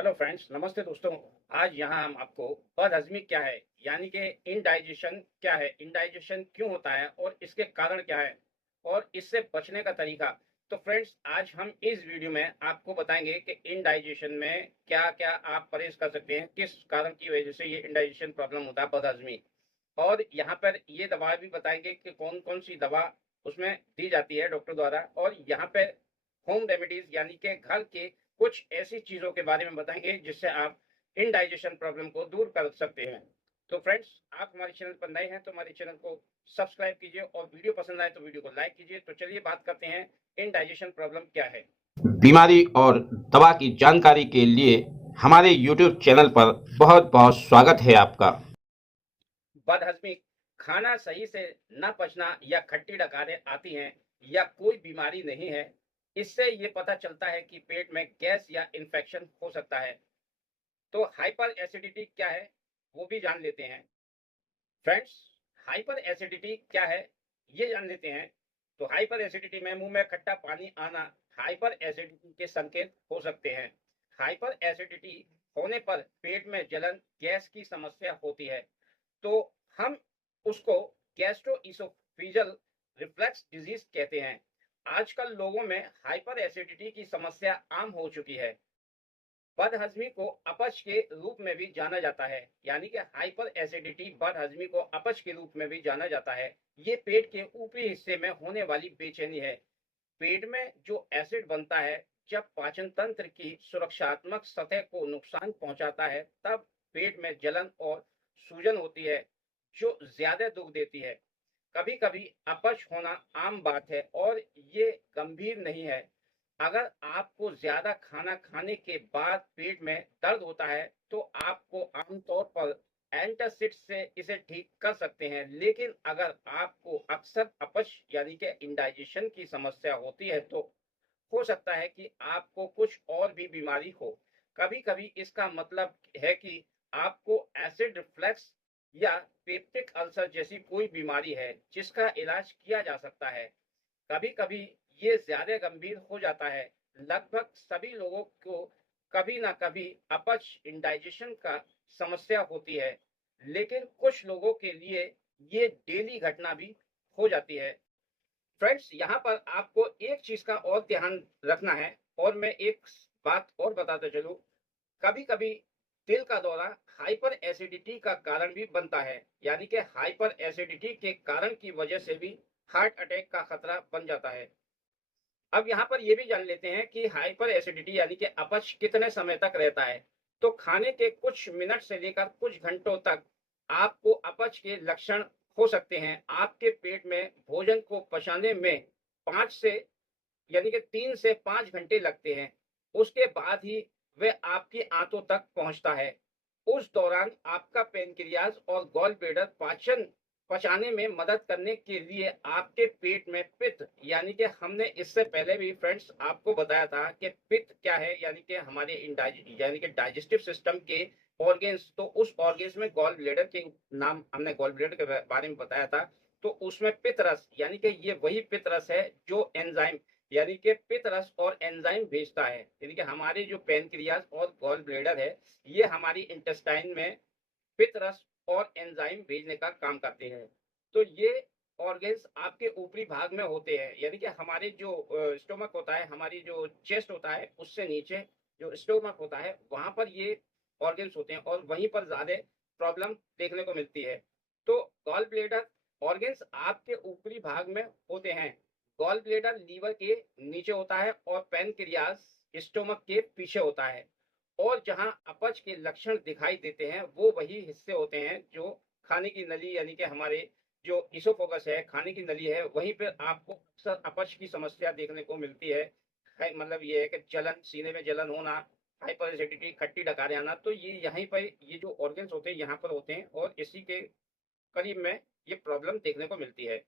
Hello friends, नमस्ते दोस्तों। आज यहाँ हम आपको बदहजमी क्या है यानी कि इनडाइजेशन क्या है, इनडाइजेशन क्यों होता है और इसके कारण क्या है और इससे बचने का तरीका। तो फ्रेंड्स, आज हम इस वीडियो में आपको बताएंगे कि इनडाइजेशन में क्या क्या आप परहेज कर सकते हैं, किस कारण की वजह से ये इनडाइजेशन प्रॉब्लम होता है, बदहजमी। और यहाँ पर ये दवा भी बताएंगे कि कौन कौन सी दवा उसमें दी जाती है डॉक्टर द्वारा, और यहाँ पे होम रेमेडीज यानी कि घर के कुछ ऐसी चीजों के बारे में बताएंगे जिससे आप इनडाइजेशन प्रॉब्लम को दूर कर सकते हैं। तो फ्रेंड्स, आप हमारे चैनल पर नए हैं तो हमारे चैनल को सब्सक्राइब कीजिए और वीडियो पसंद आए तो वीडियो को लाइक कीजिए। तो चलिए बात करते हैं इनडाइजेशन प्रॉब्लम क्या है। बीमारी और दवा की जानकारी के लिए हमारे YouTube चैनल पर बहुत बहुत स्वागत है आपका। बदहजमी, खाना सही से न पचना या खट्टी डकारें आती हैं या कोई बीमारी नहीं है। इससे ये पता चलता है कि पेट में गैस या इन्फेक्शन हो सकता है। तो हाइपर एसिडिटी क्या है, वो भी जान लेते हैं। फ्रेंड्स, हाइपर एसिडिटी क्या है ये जान लेते हैं। तो हाइपर एसिडिटी में मुंह में खट्टा पानी आना हाइपर एसिडिटी के संकेत हो सकते हैं। हाइपर एसिडिटी होने पर पेट में जलन, गैस की समस्या होती है। तो हम उसको गैस्ट्रोइसोफेजियल रिफ्लक्स डिजीज कहते हैं। आजकल लोगों में हाइपर एसिडिटी की समस्या आम हो चुकी है। बदहजमी को अपच के रूप में भी जाना जाता है, यानी कि हाइपर एसिडिटी बदहजमी को अपच के रूप में भी जाना जाता है। ये पेट के ऊपरी हिस्से में होने वाली बेचैनी है। पेट में जो एसिड बनता है, जब पाचन तंत्र की सुरक्षात्मक सतह को नुकसान पहुंचाता है, तब पेट में जलन और सूजन होती है जो ज्यादा दुख देती है। कभी कभी अपच होना आम बात है और ये गंभीर नहीं है। अगर आपको ज्यादा खाना खाने के बाद पेट में दर्द होता है तो आपको आमतौर पर एंटासिड से इसे ठीक कर सकते हैं, लेकिन अगर आपको अक्सर अपच यानी कि इंडाइजेशन की समस्या होती है तो हो सकता है कि आपको कुछ और भी बीमारी हो। कभी कभी इसका मतलब है कि आपको एसिड रिफ्लक्स या पेप्टिक अल्सर जैसी कोई बीमारी है जिसका इलाज किया जा सकता है। कभी कभी ये ज्यादा गंभीर हो जाता है। लगभग सभी लोगों को कभी ना कभी अपच इंडाइजेशन का समस्या होती है, लेकिन कुछ लोगों के लिए ये डेली घटना भी हो जाती है। फ्रेंड्स, यहाँ पर आपको एक चीज का और ध्यान रखना है, और मैं एक बात और बताते चलूं। कभी कभी दिल का दौरा हाइपर एसिडिटी का कारण भी बनता है, यानी कि हाइपर एसिडिटी के कारण की वजह से भी हार्ट अटैक का खतरा बन जाता है। अब यहाँ पर ये भी जान लेते हैं कि हाइपर एसिडिटी यानी कि अपच कितने समय तक रहता है। तो खाने के कुछ मिनट से लेकर कुछ घंटों तक आपको अपच के लक्षण हो सकते हैं। आपके पेट में भोजन को पचाने में 5 से यानी कि 3 से 5 घंटे लगते हैं। उसके बाद ही वह आपकी आंतों तक पहुंचता है। उस दौरान आपका पेनक्रियाज और गॉल ब्लैडर पाचन पचाने में मदद करने के लिए आपके पेट में पित्त, यानी कि हमने इससे पहले भी फ्रेंड्स आपको बताया था कि पित्त क्या है, यानी कि हमारे यानी कि डाइजेस्टिव सिस्टम के ऑर्गेन्स। तो उस ऑर्गेन्स में गॉल ब्लैडर के नाम हमने गॉल ब्लैडर के बारे में बताया था। तो उसमें पित्त रस यानी कि ये वही पित्त रस है जो एंजाइम यानी कि पित्त रस और एंजाइम भेजता है। यानी कि हमारे जो पेनक्रियाज और गॉल ब्लैडर है, ये हमारी इंटेस्टाइन में पित्त रस और एंजाइम भेजने का काम करते हैं। तो ये ऑर्गेन्स आपके ऊपरी भाग में होते हैं, यानी कि हमारे जो स्टोमक होता है, हमारी जो चेस्ट होता है, उससे नीचे जो स्टोमक होता है वहां पर ये ऑर्गेन्स होते हैं और वहीं पर ज्यादा प्रॉब्लम देखने को मिलती है। तो गॉल ब्लैडर ऑर्गेन्स आपके ऊपरी भाग में होते हैं। गॉल ब्लैडर लीवर के नीचे होता है और पैनक्रियाज स्टोमक के पीछे होता है। और जहां अपच के लक्षण दिखाई देते हैं वो वही हिस्से होते हैं जो खाने की नली यानी कि हमारे जो इसोफोगस है, खाने की नली है, वहीं पर आपको अक्सर अपच की समस्या देखने को मिलती है। मतलब ये है कि जलन, सीने में जलन होना, हाइपर एसिडिटी, खट्टी डकारे आना, तो ये यहीं पर ये जो ऑर्गन्स होते हैं यहाँ पर होते हैं और इसी के करीब में ये प्रॉब्लम देखने को मिलती है।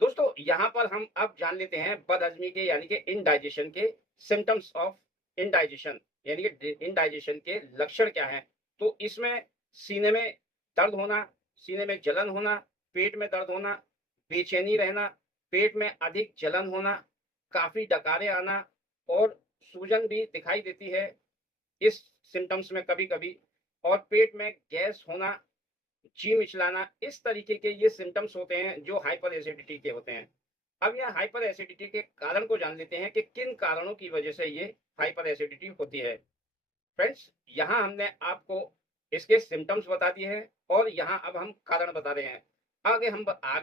दोस्तों, यहाँ पर हम अब जान लेते हैं बदहजमी के यानी कि इनडाइजेशन के सिम्टम्स ऑफ इनडाइजेशन, यानी कि इनडाइजेशन के लक्षण क्या हैं। तो इसमें सीने में दर्द होना, सीने में जलन होना, पेट में दर्द होना, बेचैनी रहना, पेट में अधिक जलन होना, काफी डकारे आना और सूजन भी दिखाई देती है। इस सिम्टम्स में कभी-कभी, और पेट में गैस होना, जी मिचलाना, इस तरीके के ये सिम्टम्स होते हैं जो हाइपर एसिडिटी के होते हैं। अब यह हाइपर एसिडिटी के कारण को जान लेते हैं कि किन कारणों की वजह से ये हाइपर एसिडिटी होती है। फ्रेंड्स, यहाँ हमने आपको इसके सिम्टम्स बता दिए हैं और यहाँ अब हम कारण बता रहे हैं। आगे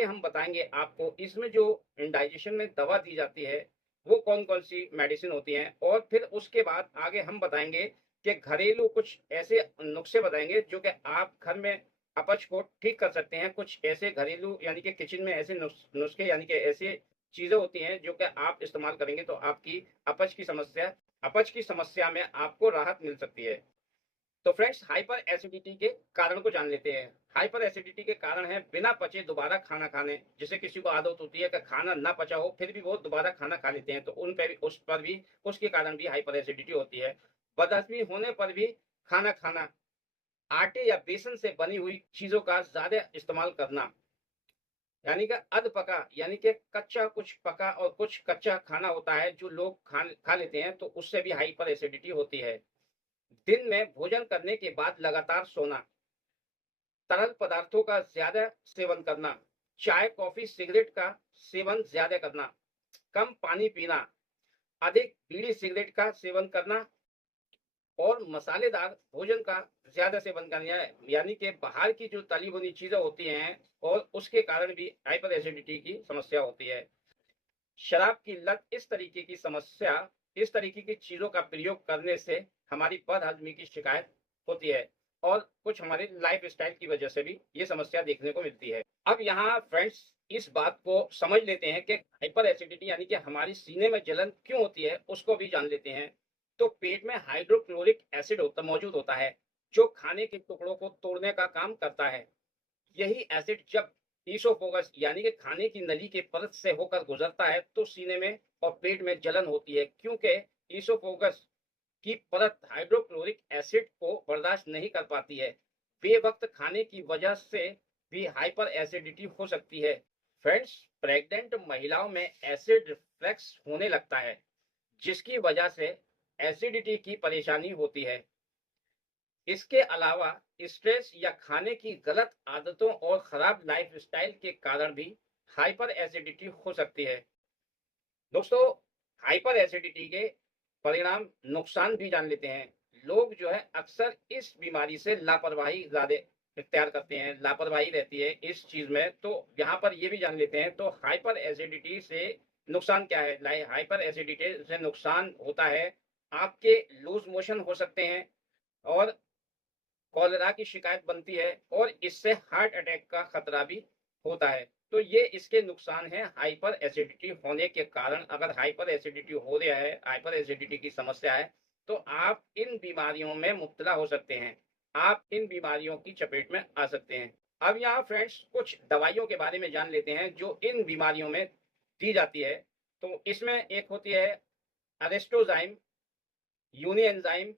हम बताएँगे आपको इसमें जो इंडाइजेशन में दवा दी जाती है, वो कौन-कौन सी मेडिसिन होती हैं, और फिर उसके बाद आगे हम बताएँगे कि घरेलू कुछ ऐसे नुस्खे बताएँगे जो कि आप घर में अपच को ठीक कर सकते हैं। कुछ ऐसे घरेलू यानी कि किचन में ऐसे नुस्खे यानी कि ऐसी चीज़ें होती हैं जो कि आप इस्तेमाल करेंगे तो आपकी अपच की समस्या में आपको राहत मिल सकती है। तो फ्रेंड्स, हाइपर एसिडिटी के कारण को जान लेते हैं। हाइपर एसिडिटी के कारण है बिना पचे दोबारा खाना खाने। जैसे किसी को आदत होती है कि खाना ना पचा हो फिर भी वो दोबारा खाना खा लेते हैं, तो उन पे भी उस पर भी उसके कारण भी हाइपर एसिडिटी होती है। बदहजमी होने पर भी खाना खाना, आटे या बेसन से बनी हुई चीजों का ज्यादा इस्तेमाल करना, यानी कि अध पका यानी कि कच्चा कुछ पका और कुछ कच्चा खाना होता है जो लोग खा लेते हैं, तो उससे भी हाइपर एसिडिटी होती है। दिन में भोजन करने के बाद लगातार सोना, तरल पदार्थों का ज्यादा सेवन करना, चाय, कॉफी, सिगरेट का सेवन ज्यादा करना, कम पानी पीना, अधिक बीड़ी सिगरेट का सेवन करना और मसालेदार भोजन का ज्यादा सेवन करना है, यानी कि बाहर की जो तली भुनी चीजें होती हैं, और उसके कारण भी हाइपर एसिडिटी की समस्या होती है। शराब की लत, इस तरीके की चीजों का प्रयोग करने से हमारी बदहजमी की शिकायत होती है, और कुछ हमारे लाइफ स्टाइल की वजह से भी ये समस्या देखने को मिलती है। अब यहाँ फ्रेंड्स, इस बात को समझ लेते हैं कि हाइपर एसिडिटी यानी कि हमारी सीने में जलन क्यों होती है, उसको भी जान लेते हैं। तो पेट में हाइड्रोक्लोरिक एसिड मौजूद होता है, जो खाने के टुकड़ों को तोड़ने का काम करता है। यही एसिड जब ईसोफोगस यानी कि खाने की नली के परत से होकर गुजरता है तो सीने में और पेट में जलन होती है, क्योंकि ईसोफोगस की परत हाइड्रोक्लोरिक एसिड को बर्दाश्त नहीं कर पाती है। बेवक्त खाने की वजह से भी हाइपर एसिडिटी हो सकती है। फ्रेंड्स, प्रेग्नेंट महिलाओं में एसिड रिफ्लक्स होने लगता है, जिसकी वजह से एसिडिटी की परेशानी होती है। इसके अलावा स्ट्रेस या खाने की गलत आदतों और खराब लाइफस्टाइल के कारण भी हाइपर एसिडिटी हो सकती है। दोस्तों, हाइपर एसिडिटी के परिणाम नुकसान भी जान लेते हैं। लोग जो है अक्सर इस बीमारी से लापरवाही ज्यादा इख्तियार करते हैं, लापरवाही रहती है इस चीज में। तो यहाँ पर ये भी जान लेते हैं, तो हाइपर एसिडिटी से नुकसान क्या है। हाइपर एसिडिटी से नुकसान होता है, आपके लूज मोशन हो सकते हैं, और कॉलेरा की शिकायत बनती है, और इससे हार्ट अटैक का खतरा भी होता है। तो ये इसके नुकसान है हाइपर एसिडिटी होने के कारण। अगर हाइपर एसिडिटी हो रहा है, हाइपर एसिडिटी की समस्या है, तो आप इन बीमारियों में मुब्तला हो सकते हैं, आप इन बीमारियों की चपेट में आ सकते हैं। अब यहाँ फ्रेंड्स, कुछ दवाइयों के बारे में जान लेते हैं जो इन बीमारियों में दी जाती है। तो इसमें एक होती है अरेस्टोजाइम, यूनिएंजाइम,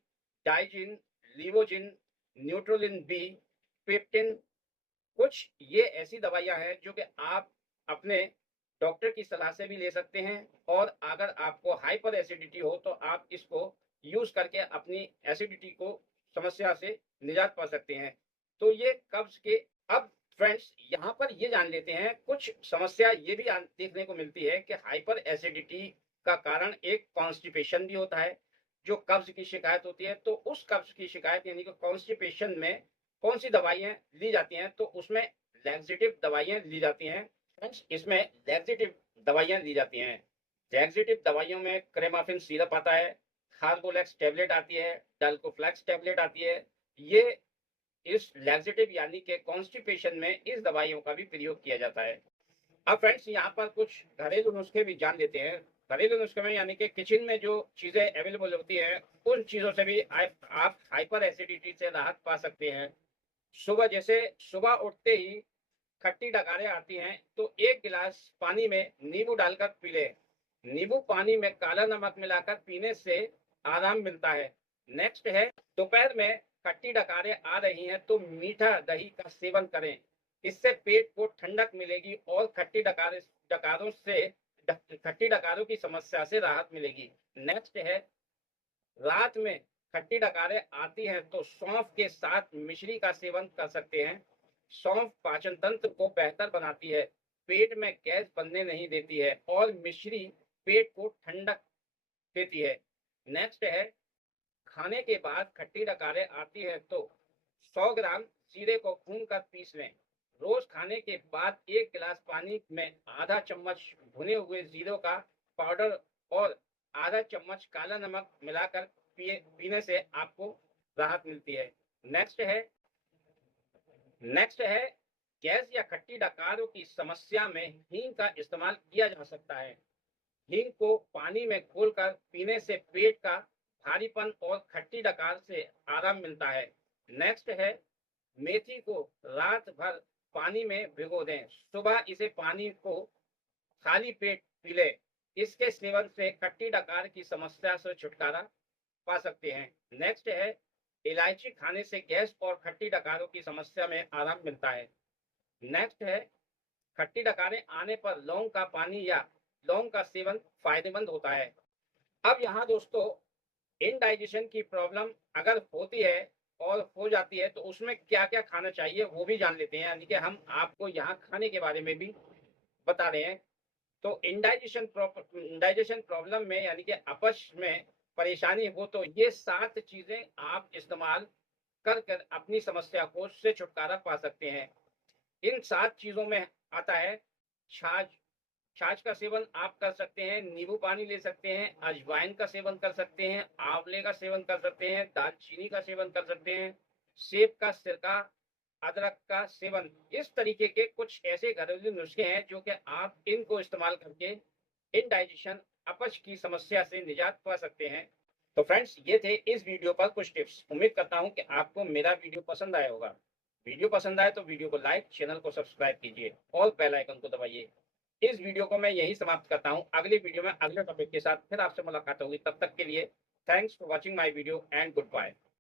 डाइजिन, लिवोजिन, न्यूट्रोलिन बी, पेप्टिन। कुछ ये ऐसी दवाइयां हैं जो कि आप अपने डॉक्टर की सलाह से भी ले सकते हैं, और अगर आपको हाइपर एसिडिटी हो तो आप इसको यूज करके अपनी एसिडिटी को समस्या से निजात पा सकते हैं। तो ये कब्ज के। अब फ्रेंड्स, यहाँ पर ये जान लेते हैं, कुछ समस्या ये भी देखने को मिलती है कि हाइपर एसिडिटी का कारण एक कॉन्स्टिपेशन भी होता है, जो कब्ज की शिकायत होती है। तो उस कब्ज की शिकायत यानी कि कॉन्स्टिपेशन में कौन सी दवाइयाँ ली जाती हैं, तो उसमें लैक्सेटिव दवाइयाँ ली जाती हैं। फ्रेंड्स, इसमें लैक्सेटिव दवाइयाँ ली जाती हैं। लैक्सेटिव दवाइयों में क्रेमाफिन सिरप आता है, कार्बोलेक्स टैबलेट आती है, डाल्कोफ्लैक्स टैबलेट आती है। ये इस लैक्सेटिव यानी कि कॉन्स्टिपेशन में इस दवाइयों का भी प्रयोग किया जाता है। अब फ्रेंड्स, यहाँ पर कुछ घरेलू नुस्खे भी जान लेते हैं। घरेलू नुस्खे में यानी कि किचन में जो चीजें अवेलेबल होती है, उन चीजों से भी आप हाइपर एसिडिटी से राहत पा सकते हैं। सुबह उठते ही खट्टी डकारें आती हैं, तो एक गिलास पानी में नींबू डालकर पी ले। नींबू पानी में काला नमक मिलाकर पीने से आराम मिलता है। नेक्स्ट है, दोपहर में खट्टी डकारें आ रही हैं तो मीठा दही का सेवन करें। इससे पेट को ठंडक मिलेगी और खट्टी डकारों की समस्या से राहत मिलेगी। नेक्स्ट है, रात में खट्टी डकारें आती हैं तो सौंफ के साथ मिश्री का सेवन कर सकते हैं। सौंफ पाचन तंत्र को बेहतर बनाती है, पेट में गैस बनने नहीं देती है और मिश्री पेट को ठंडक देती है। नेक्स्ट है, खाने के बाद खट्टी डकारें आती है तो 100 ग्राम जीरे को भूनकर पीस लें। रोज खाने के बाद 1 गिलास पानी में आधा चम्मच भुने हुए जीरे का पाउडर और आधा चम्मच काला नमक मिलाकर पीने से आपको राहत मिलती है। नेक्स्ट है गैस या खट्टी डकारों की समस्या में हींग का इस्तेमाल किया जा सकता है। हींग को पानी में घोलकर पीने से पेट का भारीपन और खट्टी डकार से आराम मिलता है। नेक्स्ट है, मेथी को रात भर पानी में भिगो दें, सुबह इसे पानी को खाली पेट पी लें। इसके सेवन से खट्टी डकार की समस्या से छुटकारा पा सकते हैं। नेक्स्ट है, इलायची खाने से गैस और खट्टी डकारों की समस्या में आराम मिलता है। नेक्स्ट है, खट्टी डकारें आने पर लौंग का पानी या लौंग का सेवन फायदेमंद होता है। अब यहाँ दोस्तों, इनडाइजेशन की प्रॉब्लम अगर होती है और हो जाती है तो उसमें क्या क्या खाना चाहिए वो भी जान लेते हैं, यानी कि हम आपको यहाँ खाने के बारे में भी बता रहे हैं। तो इंडाइजेशन प्रॉब्लम में यानी कि अपच में परेशानी हो तो ये 7 चीजें आप इस्तेमाल कर कर अपनी समस्या को से छुटकारा पा सकते हैं। इन 7 चीजों में आता है छाछ। छाछ का सेवन आप कर सकते हैं, नींबू पानी ले सकते हैं, अजवाइन का सेवन कर सकते हैं, आंवले का सेवन कर सकते हैं, दालचीनी का सेवन कर सकते हैं, सेब का सिरका, अदरक का सेवन। इस तरीके के कुछ ऐसे घरेलू नुस्खे हैं जो कि आप इनको इस्तेमाल करके इनडाइजेशन अपच की समस्या से निजात पा सकते हैं। तो फ्रेंड्स, ये थे इस वीडियो पर कुछ टिप्स। उम्मीद करता हूं कि आपको मेरा वीडियो पसंद आया होगा। वीडियो पसंद आए तो वीडियो को लाइक, चैनल को सब्सक्राइब कीजिए और बेल आइकन को दबाइए। इस वीडियो को मैं यही समाप्त करता हूं। अगले वीडियो में अगले टॉपिक के साथ फिर आपसे मुलाकात होगी। तब तक के लिए thanks for watching my video and good bye.